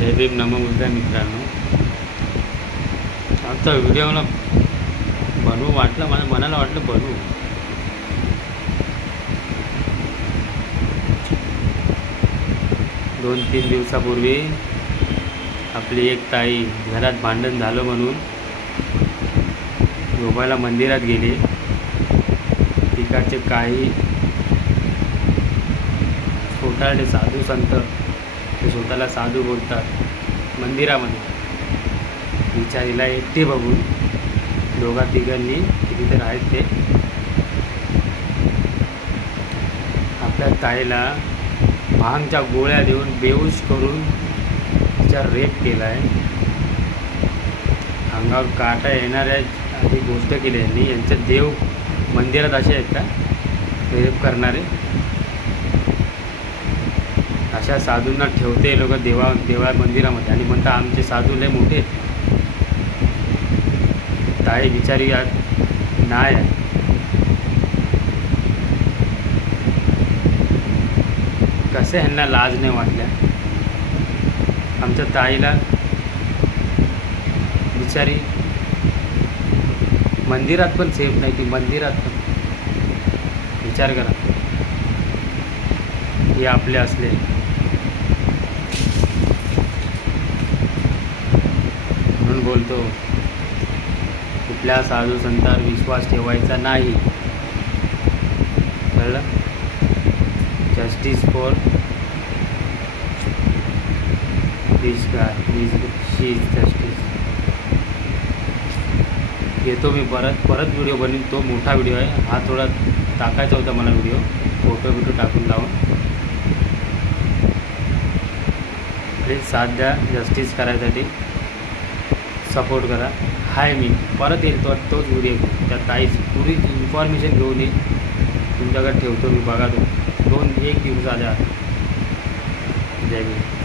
जय भीम नमो मित्रांनो, आमचा व्हिडिओ मला बनवू वाटलं, माझ्या मनाला वाटलं बनवू. दोन तीन दिवसापूर्वी आपली एक ताई घरात भांडण झालं म्हणून झोपायला मंदिरात गेली. तिकडचे काही छोटाले साधू संत, ते स्वतःला साधू बोलतात, मंदिरामध्ये विचारीला एकटे बघून दोघा तिघांनी किती तर आहेत ते आपल्या ताईला भांगच्या गोळ्या देऊन बेहोश करून तिचा रेप केला आहे. अंगावर काटा येणाऱ्या ही गोष्ट केली यांनी. यांचे देव मंदिरात असे आहेत का रेप करणारे? अशा साधूंना ठेवते लोक देवा मंदिरामध्ये आणि म्हणतात आमचे साधू लय मोठे. ताई बिचारी नाही आहे. कसे ह्यांना लाज नाही वाटल्या? आमच्या ताईला बिचारी मंदिरात पण सेफ नाही. ती मंदिरात पण विचार करा, हे आपले असले. म्हणून बोलतो, कुठल्या साधू संतांवर विश्वास ठेवायचा नाही. कळलं? Justice for this guy, she is justice. येतो मी परत व्हिडिओ बनवीन. तो मोठा व्हिडिओ आहे, हा थोडा टाकायचा होता मला व्हिडिओ, फोटो टाकून लावून. प्लीज साथ द्या, जस्टिस करायसाठी सपोर्ट करा. हाय, मी परत येईल तोच व्हिडिओ घेऊन, त्या ताईची पुरी इन्फॉर्मेशन घेऊन येईल, तुमच्याकडे ठेवतो मी. बघा तो 1 दिवस आल्या. जय भीम.